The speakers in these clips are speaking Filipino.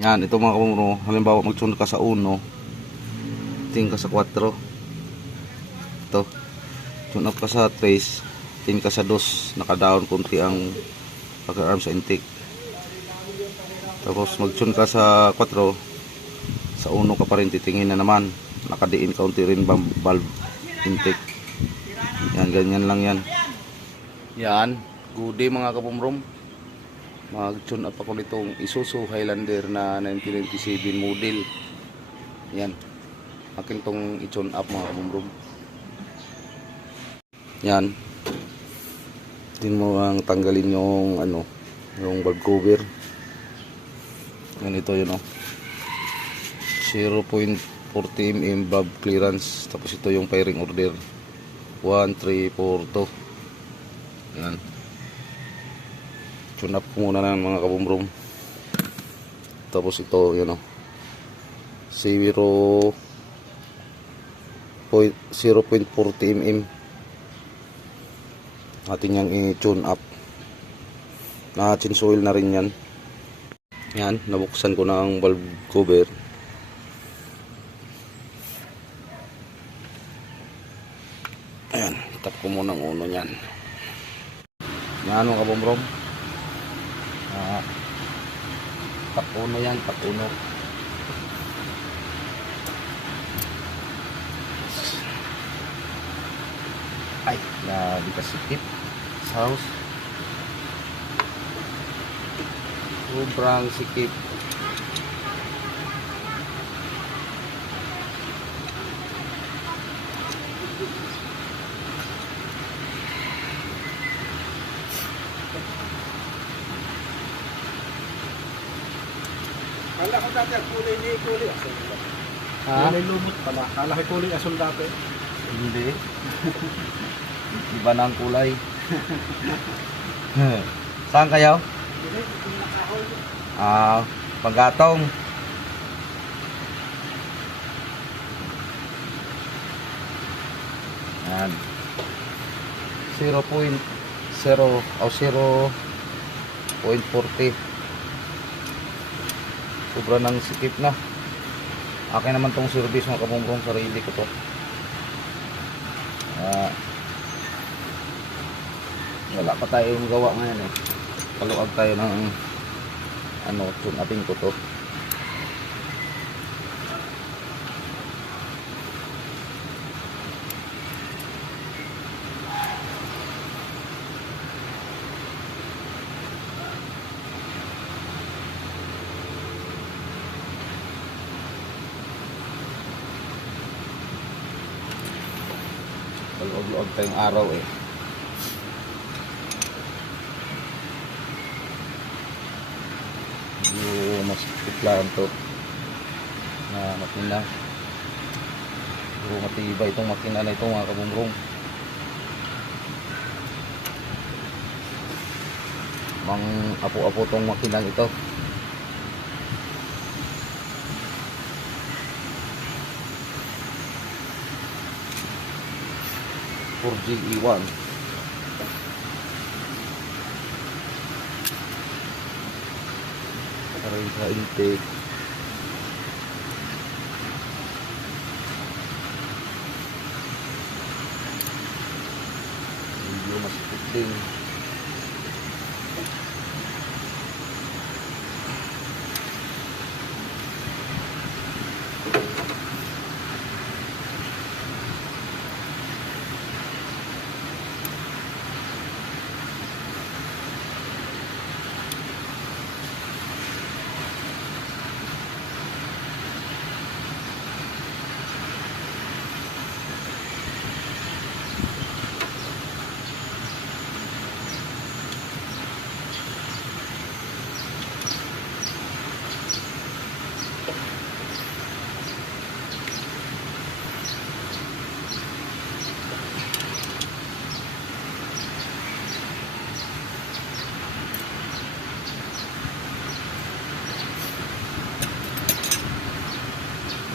Yan, ito mga kabumro, halimbawa mag-tune ka sa 1, tingin ka sa 4. Ito, tune up ka sa 3, tingin ka sa 2, naka-down konti ang pag-arm sa intake. Tapos mag-tune ka sa 4, sa 1 ka pa rin titingin na naman, nakadiin kaunti rin valve intake. Yan, ganyan lang yan. Yan, good day mga kabumrom. Mag-tune up ako nitong Isuzu Highlander na 1997 model. Yan, akin tong i-tune up mga kabumrom. Yan, din mo ang tanggalin yung yung valve cover. Yan, ito yun 0.40 mm valve clearance. Tapos ito yung firing order 1342. Yan, tune up ko muna ng mga kabumrom. Tapos ito yun 0.40 mm ating yang i-tune up. Na-chinsoil na rin yan. Yan, nabuksan ko na ang valve cover. Ayan, tap ko muna ang uno nyan. Yan mga kabumrom, tap uno yan, tap uno. Ay, labi ka sikip sa house. Sobrang sikip. Kala ko dati ang kulay ni kulay asul. Ha? Kulay lumot pala. Kala ko kulay asul dati. Hindi. Iba na ang kulay. Saan kayo? Panggatong. Yan. 0.0 o 0.40. Sobra ng sikip na. Akin naman tong service mga kabumbrong, sarili ko to. Wala pa tayong gawa ngayon paluag tayo ng tune upin ko to. Paluag-luag tayong araw mas tiklaan to na makina. Matibay itong makina na ito mga kabumbrong. Mang apo-apo itong makinang ito. E1 para sa intake. Medyo masipit din.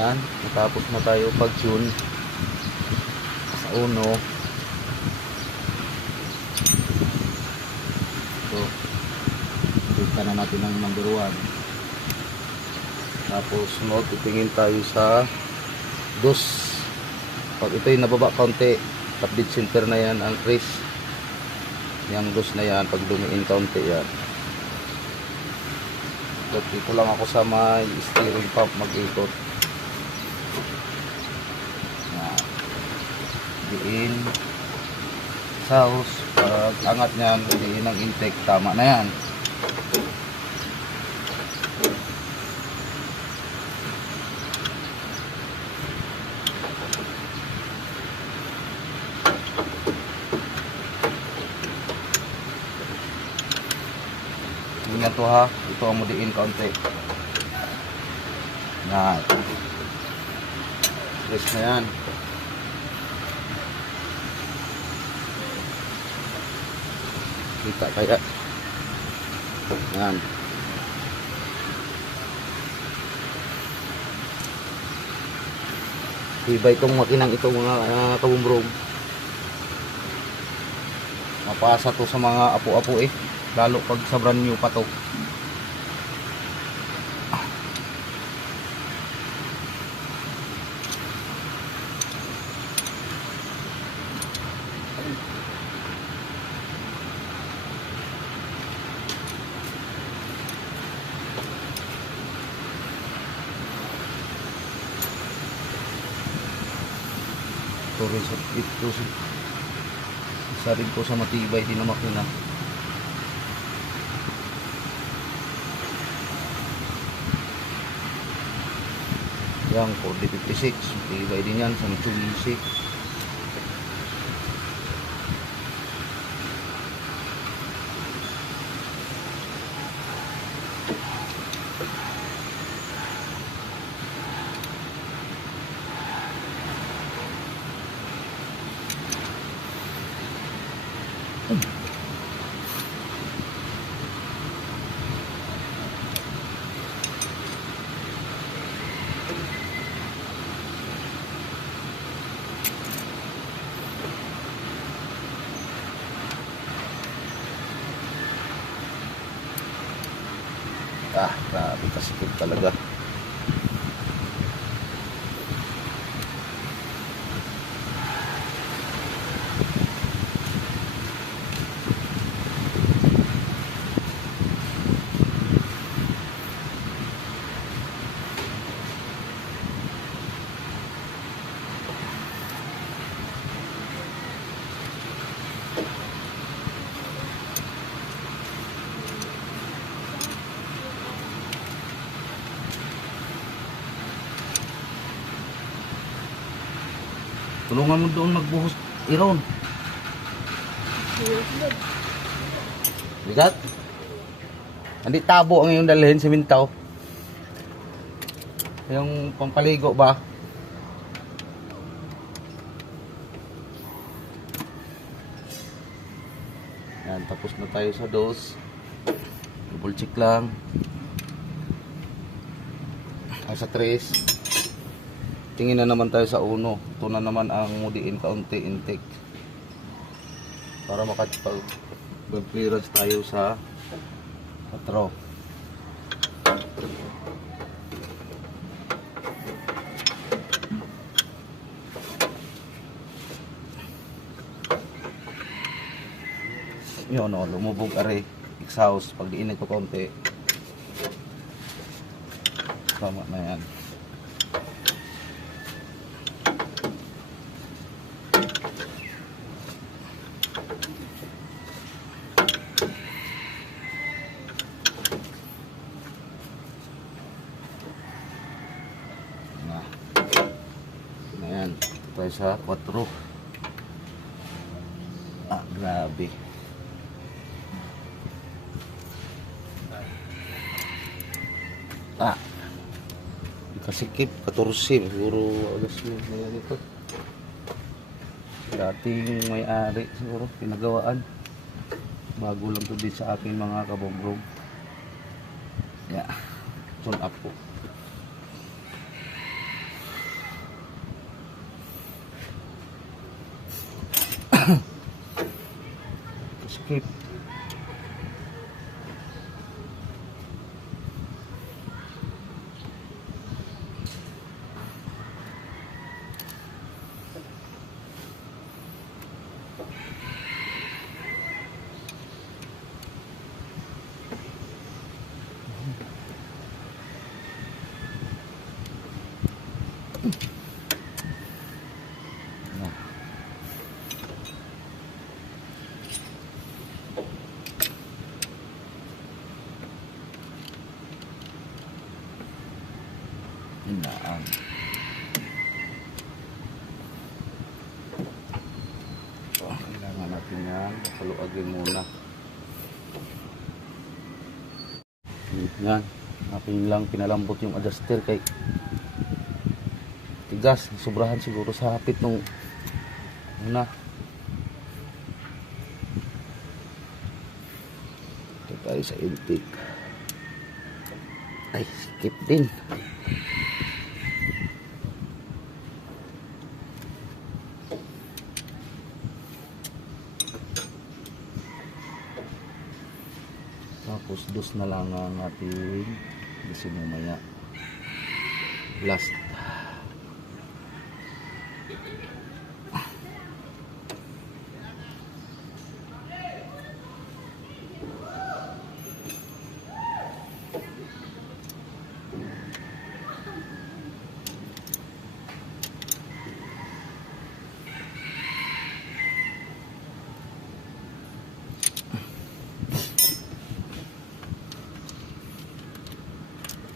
Yan, natapos na tayo pag-tune sa uno. So, kita na natin ang number 1. Tapos sunod, titingin tayo sa dos. Pag ito'y nababa kaunti, top dead center na yan ang crease. Yung dos na yan, pag dumiin kaunti yan. Dito lang ako sa may steering pump mag-ikot. Yan. Diin. South. Pag angat niyan, diin ang intake. Tama na yan. Ganyan to ha. Ito ang mudiin kaunti. Yan. Press na yan. Kita kaya. Yan. Tibay itong makinang ito mga kabumbrong. Mapasa to sa mga apo-apo eh. Lalo pag sa brand new pa to. Ito isa rin po sa matibay din na makina. Yang 4056 matibay din yan sa Mitsubishi. Grabe kasikip talaga. Tulungan mo doon magbuhos iron. Bigat? Hindi tabo ang iyong dalhin, simintaw. Yung pampaligo ba? Yan, tapos na tayo sa dos. Double check lang. Ay, sa 3. Tingin na naman tayo sa 1. Ito na naman ang mudiin kaunti intake. Para makapag-clearance tayo sa 4. Yun o, lumubog are exhaust. Pag diinit ko kaunti, tama na yan. Ayan, ito tayo sa 4. Grabe. Kasikip, 14. Siguro alas yun na yan ito. Dating may-ari siguro, pinagawaan. Bago lang to din sa akin mga kabombrong. Yeah, tune up po. Kasikip. Yan. Hinaan. Kailangan natin yan. Paluagin muna. Yan. Napin lang pinalambot yung adjuster kay tigas. Sobrahan siguro sa hapit nung una. Ito tayo sa intake. Ay, skip din. Tapos dos na lang ang ating gusto mamaya. Last.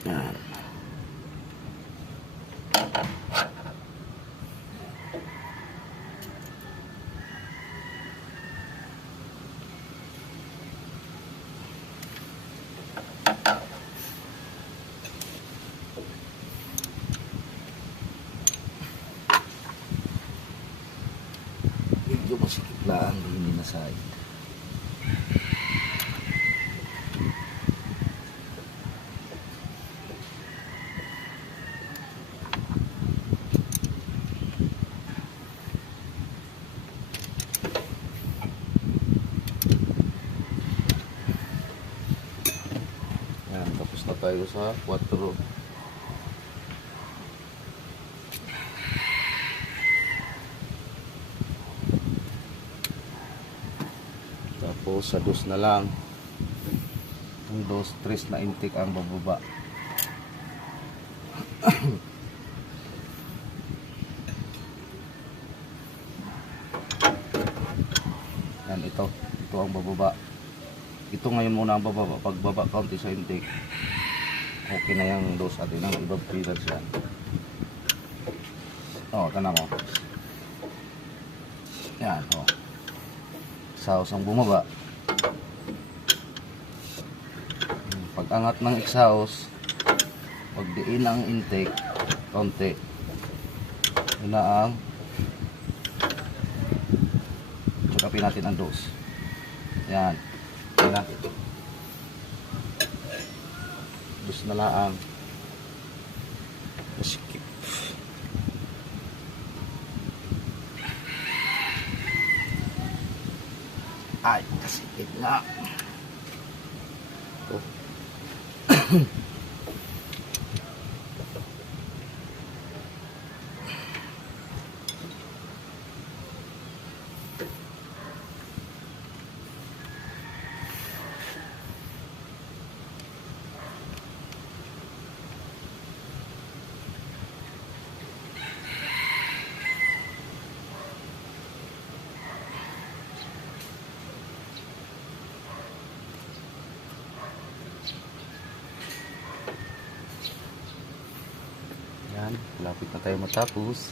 Yan. Medyo masikip lang, hindi na side. Yan, tapos na tayo sa 4. Tapos sa 2 na lang. Ang 2, 3 na intake ang bababa. Yan, ito ang bababa. Ito ngayon muna ang bababa. Pagbaba kaunti sa intake, okay na yung dose atin ang ibang clearance yan. Tana mo. Yan, exhaust ang bumaba. Pag angat ng exhaust, pag diin ang intake kaunti, yun na ang check-upin natin ang dose. Yan. Na. Dos na lang. Masikip. Ay, kasikip nga. Oh. Yan, lapit na tayo matapos.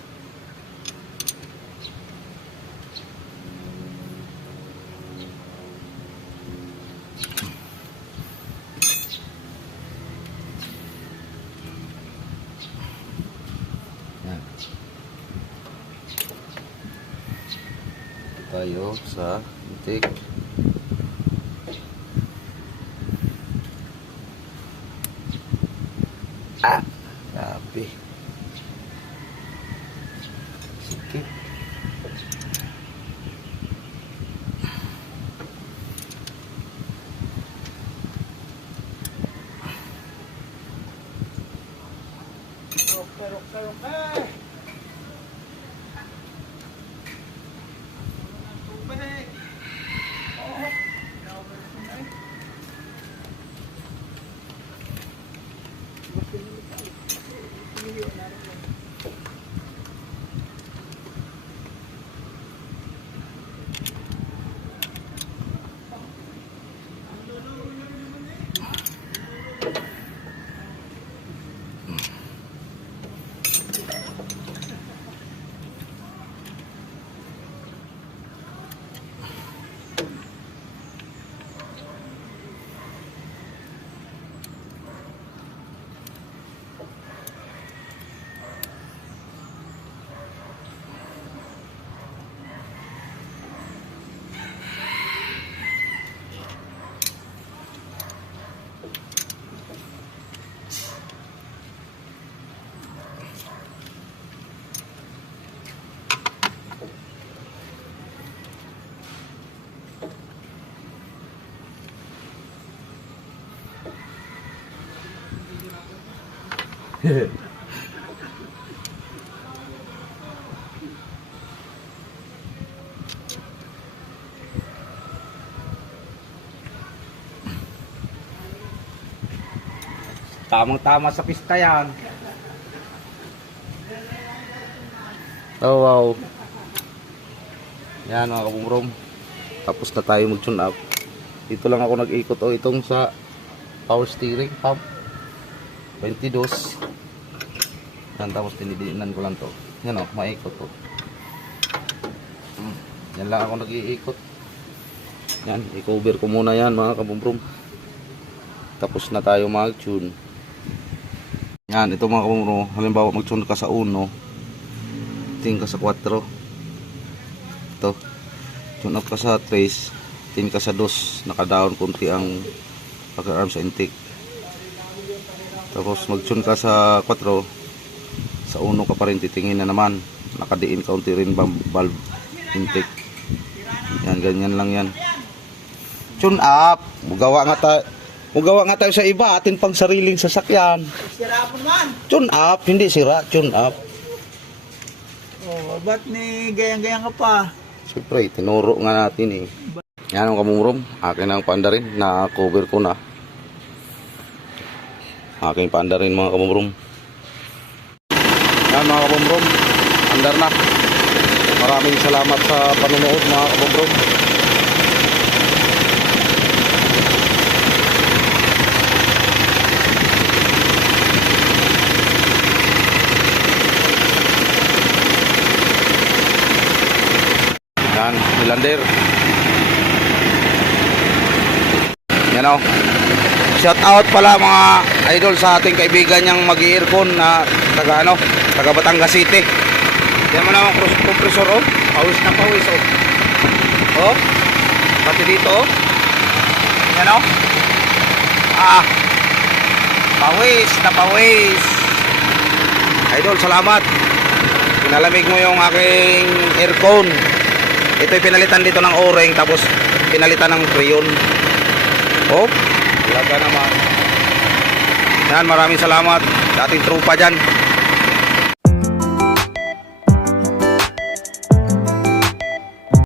Yan. Tayo sa intake. Grabe. Sikip. Okay. Tamang-tama sa pista yan. Oh wow. Yan mga kabumrom. Tapos na tayo mag-tune up. Dito lang ako nag-ikot itong sa power steering pump. 22. Yan, tapos tinidiinan ko lang to. Yan maikot to. Yan lang ako nag-iikot. Yan, i-cover ko muna yan mga kabumrom. Tapos na tayo mag-tune. Yan, ito mga kabumrom. Halimbawa mag-tune ka sa 1, tingin ka sa 4. Ito. Tune up ka sa 3, tingin ka sa 2. Naka-down konti ang pag-arm sa intake. Tapos mag-tune ka sa 4, sa 1 ka pa rin titingin na naman. Nakadiin kaunti rin valve intake. Yan, ganyan lang yan. Tune up. Mugawa nga tayo sa iba, atin pang sariling sasakyan. Sira po naman. Tune up, hindi sira, tune up. Oh, ba't ni gayang-gayang ka pa? Siyempre, tinuro nga natin eh. Yan ang kamumrom, akin ang paanda rin, na-cover ko na. Aking paanda rin mga kamumrom. Yan mga kamumrom, andar na. Maraming salamat sa panonood mga kamumrom. Yan, Hilander. Yan o. Shout out pala mga idol sa ating kaibigan niyang mag-earcon na taga Batangas City. Yan mo naman compressor o. Pawis na pawis o. O. Pati dito o. Yan o. Pawis na pawis. Idol, salamat. Pinalamig mo yung aking aircon. Ito'y pinalitan dito ng o-ring, tapos pinalitan ng freon. Oh, laga naman. Yan, maraming salamat sa ating trupa dyan.